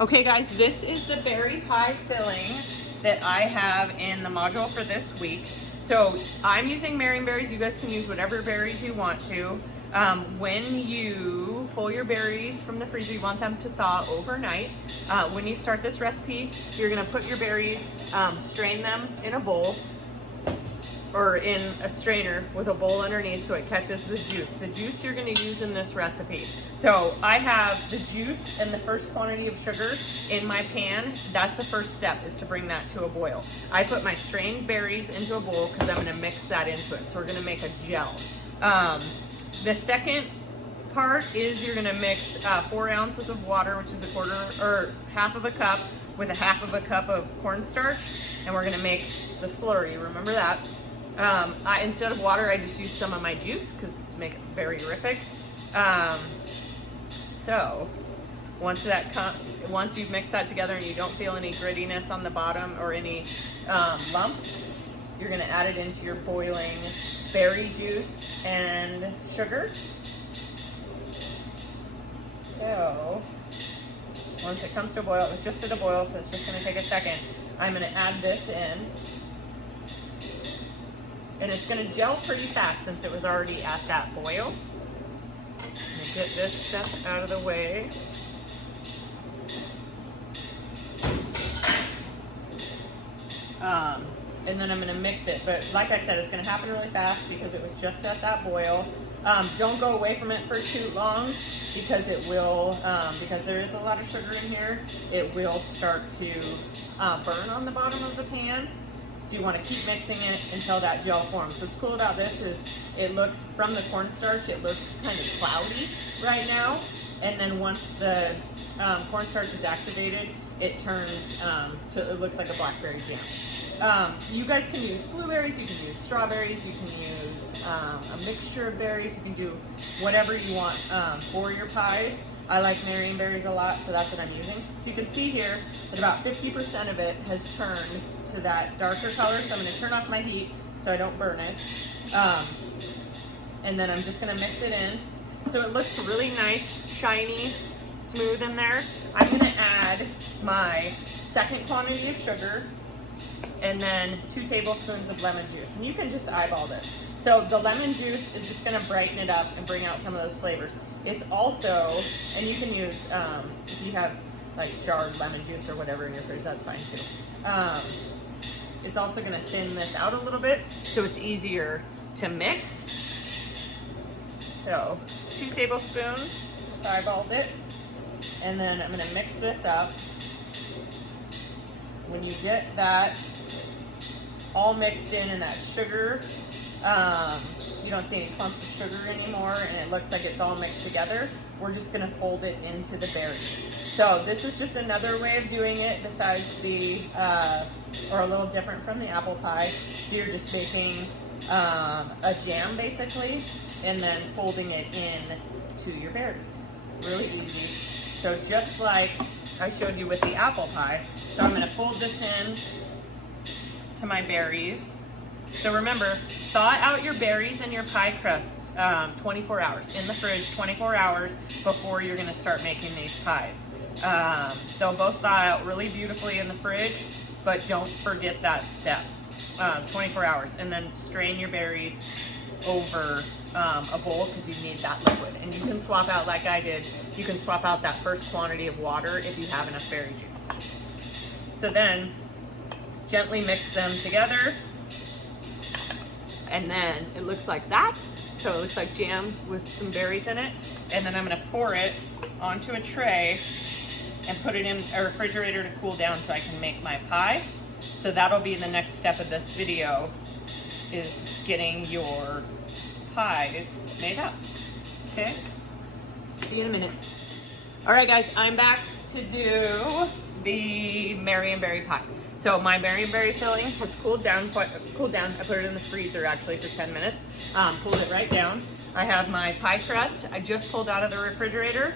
Okay guys, this is the berry pie filling that I have in the module for this week. So I'm using marionberries. You guys can use whatever berries you want to. When you pull your berries from the freezer, you want them to thaw overnight. When you start this recipe, you're gonna put your berries, strain them in a bowl or in a strainer with a bowl underneath so it catches the juice. The juice you're gonna use in this recipe. So I have the juice and the first quantity of sugar in my pan. That's the first step, is to bring that to a boil. I put my strained berries into a bowl because I'm gonna mix that into it. So we're gonna make a gel. The second part is you're gonna mix 4 ounces of water, which is a quarter or half of a cup, with a half of a cup of cornstarch, and we're gonna make the slurry, remember that. Instead of water, I just use some of my juice because to make it very terrific. So once you've mixed that together and you don't feel any grittiness on the bottom or any lumps, you're gonna add it into your boiling berry juice and sugar. So once it comes to a boil, it was just at a boil, so it's just gonna take a second. I'm gonna add this in. And it's gonna gel pretty fast since it was already at that boil. I'm gonna get this step out of the way. And then I'm gonna mix it. But like I said, it's gonna happen really fast because it was just at that boil. Don't go away from it for too long because it will, because there is a lot of sugar in here, it will start to burn on the bottom of the pan. So you want to keep mixing it until that gel forms. What's cool about this is it looks, from the cornstarch, it looks kind of cloudy right now. And then once the cornstarch is activated, it turns it looks like a blackberry jam. You guys can use blueberries, you can use strawberries, you can use a mixture of berries. You can do whatever you want for your pies. I like marionberries a lot, so that's what I'm using. So you can see here that about 50% of it has turned to that darker color. So I'm going to turn off my heat so I don't burn it. And then I'm just going to mix it in. So it looks really nice, shiny, smooth in there. I'm going to add my second quantity of sugar and then 2 tablespoons of lemon juice. And you can just eyeball this. So the lemon juice is just gonna brighten it up and bring out some of those flavors. It's also, and you can use, if you have like jarred lemon juice or whatever in your fridge, that's fine too. It's also gonna thin this out a little bit so it's easier to mix. So 2 tablespoons, just eyeballed it. And then I'm gonna mix this up. When you get that all mixed in and that sugar, you don't see any clumps of sugar anymore and it looks like it's all mixed together, we're just gonna fold it into the berries. So this is just another way of doing it besides the, or a little different from the apple pie. So you're just making a jam basically and then folding it in to your berries. Really easy. So just like I showed you with the apple pie. So I'm gonna fold this in to my berries. So remember, thaw out your berries and your pie crust 24 hours in the fridge, 24 hours before you're gonna start making these pies. They'll both thaw out really beautifully in the fridge, but don't forget that step, 24 hours. And then strain your berries over a bowl because you need that liquid. And you can swap out, like I did, you can swap out that first quantity of water if you have enough berry juice. So then gently mix them together. And then it looks like that. So it looks like jam with some berries in it. And then I'm gonna pour it onto a tray and put it in a refrigerator to cool down so I can make my pie. So that'll be the next step of this video, is getting your pies made up. Okay, see you in a minute. All right guys, I'm back to do the marionberry pie. So my marionberry filling has cooled down. I put it in the freezer actually for 10 minutes. Pulled it right down. I have my pie crust. I just pulled out of the refrigerator,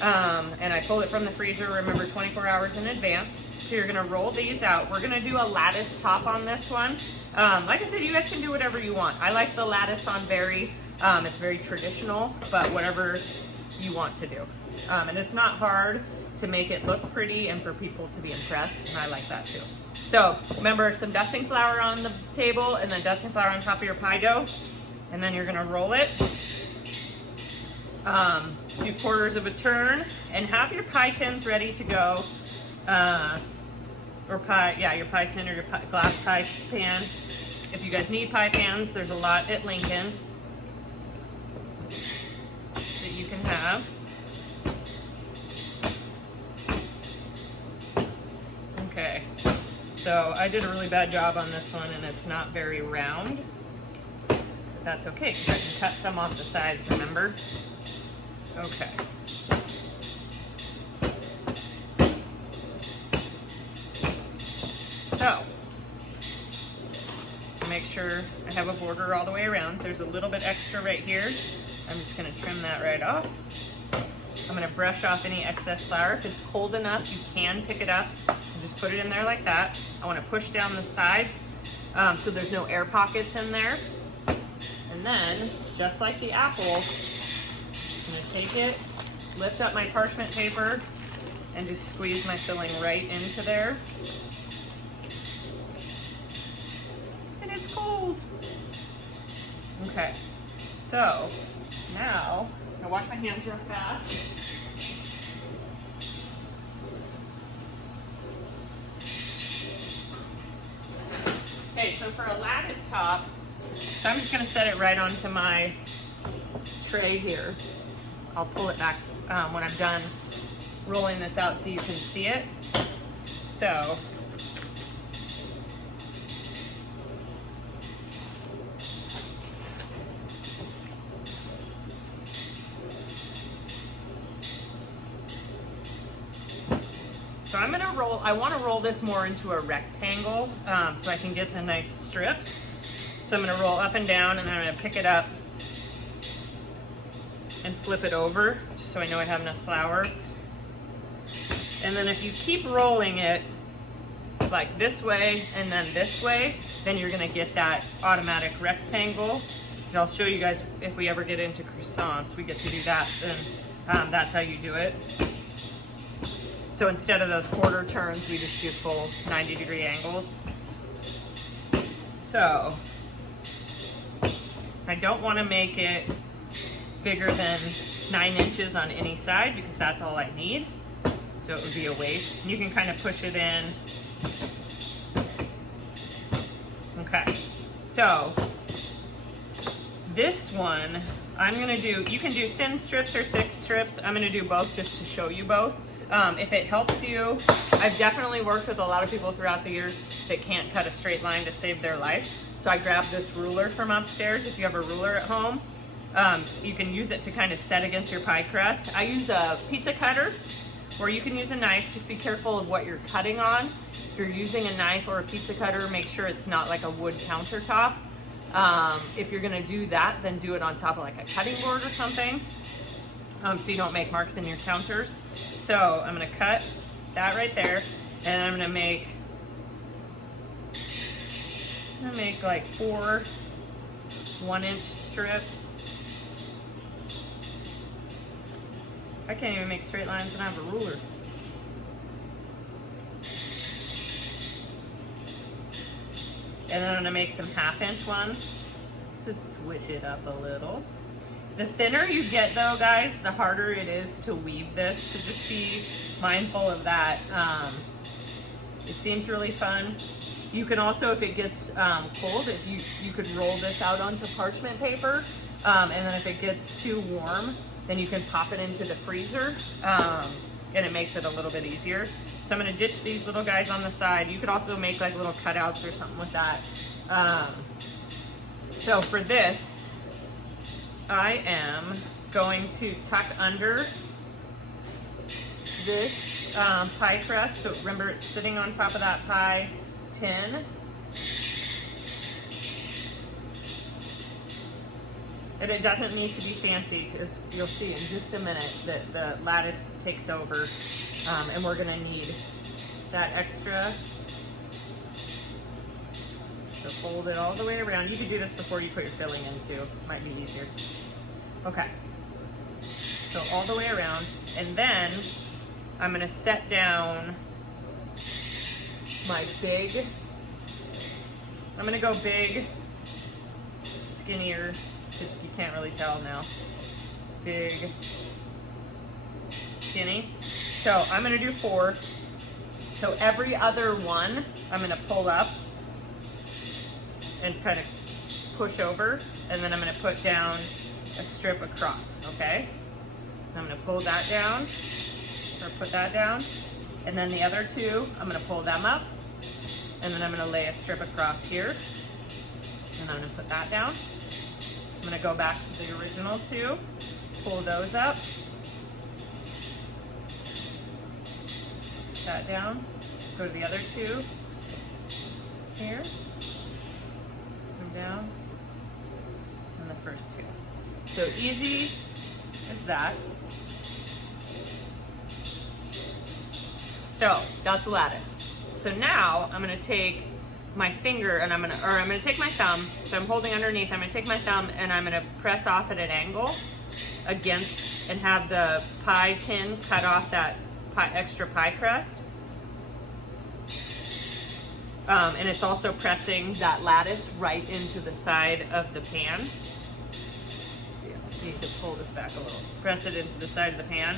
and I pulled it from the freezer. Remember, 24 hours in advance. So you're gonna roll these out. We're gonna do a lattice top on this one. Like I said, you guys can do whatever you want. I like the lattice on berry. It's very traditional, but whatever you want to do. And it's not hard. to make it look pretty and for people to be impressed, and I like that too. So remember, some dusting flour on the table and then dusting flour on top of your pie dough, and then you're gonna roll it 3/4 of a turn, and have your pie tins ready to go, your pie tin or your glass pie pan. If you guys need pie pans, there's a lot at Lincoln that you can have. Okay, so I did a really bad job on this one and it's not very round, but that's okay because I can cut some off the sides, remember? Okay. So, make sure I have a border all the way around. There's a little bit extra right here. I'm just gonna trim that right off. I'm gonna brush off any excess flour. If it's cold enough, you can pick it up and just put it in there like that. I wanna push down the sides so there's no air pockets in there. And then, just like the apple, I'm gonna take it, lift up my parchment paper, and just squeeze my filling right into there. And it's cold. Okay, so now I'm gonna wash my hands real fast. Okay, so for a lattice top, so I'm just gonna set it right onto my tray here. I'll pull it back when I'm done rolling this out so you can see it. So, I'm gonna roll, I wanna roll this more into a rectangle so I can get the nice strips. So I'm gonna roll up and down and then I'm gonna pick it up and flip it over just so I know I have enough flour. And then if you keep rolling it like this way and then this way, then you're gonna get that automatic rectangle. And I'll show you guys if we ever get into croissants, we get to do that, then that's how you do it. So instead of those quarter turns, we just do full 90-degree angles. So I don't want to make it bigger than 9 inches on any side because that's all I need. So it would be a waste. You can kind of push it in. Okay. So this one, I'm going to do, you can do thin strips or thick strips. I'm going to do both just to show you both. If it helps you, I've definitely worked with a lot of people throughout the years that can't cut a straight line to save their life. So I grabbed this ruler from upstairs. If you have a ruler at home, you can use it to kind of set against your pie crust. I use a pizza cutter, or you can use a knife. Just be careful of what you're cutting on. If you're using a knife or a pizza cutter, make sure it's not like a wood countertop. If you're gonna do that, then do it on top of like a cutting board or something, so you don't make marks in your counters. So I'm gonna cut that right there, and I'm gonna make like 4 1-inch strips. I can't even make straight lines and I have a ruler. And then I'm gonna make some 1/2-inch ones, just to switch it up a little. The thinner you get though, guys, the harder it is to weave this, so just be mindful of that. It seems really fun. You can also, if it gets cold, if you could roll this out onto parchment paper, and then if it gets too warm, then you can pop it into the freezer, and it makes it a little bit easier. So I'm gonna ditch these little guys on the side. You could also make like little cutouts or something with that. So for this, I am going to tuck under this pie crust. So remember, it's sitting on top of that pie tin. And it doesn't need to be fancy because you'll see in just a minute that the lattice takes over, and we're gonna need that extra. So fold it all the way around. You can do this before you put your filling in too. Might be easier. Okay. So all the way around, and then I'm gonna set down my big, I'm gonna go big, skinnier, you can't really tell now, big, skinny. So I'm gonna do 4. So every other one, I'm gonna pull up and kind of push over, and then I'm gonna put down a strip across, okay? I'm gonna pull that down, or put that down, and then the other 2, I'm gonna pull them up, and then I'm gonna lay a strip across here, and I'm gonna put that down. I'm gonna go back to the original 2, pull those up, that down, go to the other 2 here, and down, and the first 2. So easy as that. So that's the lattice. So now I'm gonna take my finger and I'm gonna take my thumb. So I'm holding underneath. I'm gonna take my thumb and I'm gonna press off at an angle against and have the pie tin cut off that extra pie crust. And it's also pressing that lattice right into the side of the pan. See, I need to pull this back a little. Press it into the side of the pan.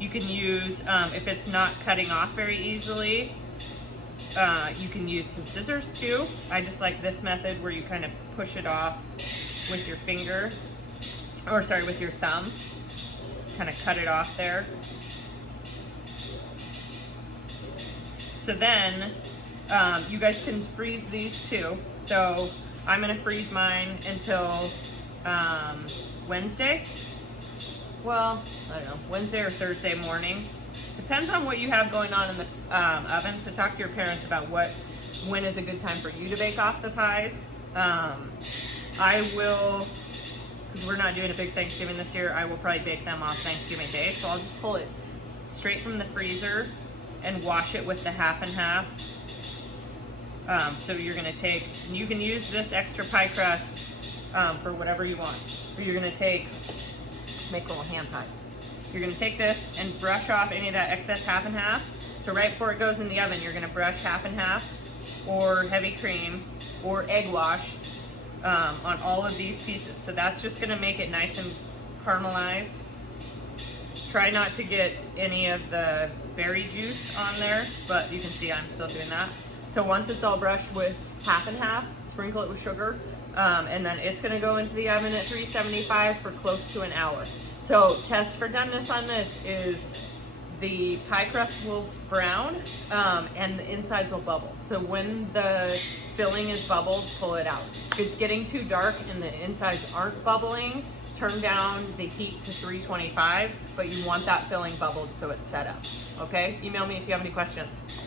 You can use, if it's not cutting off very easily, you can use some scissors too. I just like this method where you kind of push it off with your finger, or sorry, with your thumb. Kind of cut it off there. So then, you guys can freeze these too. So I'm gonna freeze mine until Wednesday. Well, I don't know, Wednesday or Thursday morning. Depends on what you have going on in the oven. So talk to your parents about when is a good time for you to bake off the pies. I will, because we're not doing a big Thanksgiving this year, I will probably bake them off Thanksgiving Day. So I'll just pull it straight from the freezer and wash it with the half and half. So you're gonna take, you can use this extra pie crust for whatever you want. Or you're gonna make little hand pies. You're gonna take this and brush off any of that excess half and half. So right before it goes in the oven, you're gonna brush half and half, or heavy cream, or egg wash on all of these pieces. So that's just gonna make it nice and caramelized. Try not to get any of the berry juice on there, but you can see I'm still doing that. So once it's all brushed with half and half, sprinkle it with sugar, and then it's gonna go into the oven at 375 for close to an hour. So test for doneness on this is the pie crust will brown and the insides will bubble. So when the filling is bubbled, pull it out. If it's getting too dark and the insides aren't bubbling, turn down the heat to 325, but you want that filling bubbled so it's set up. Okay? Email me if you have any questions.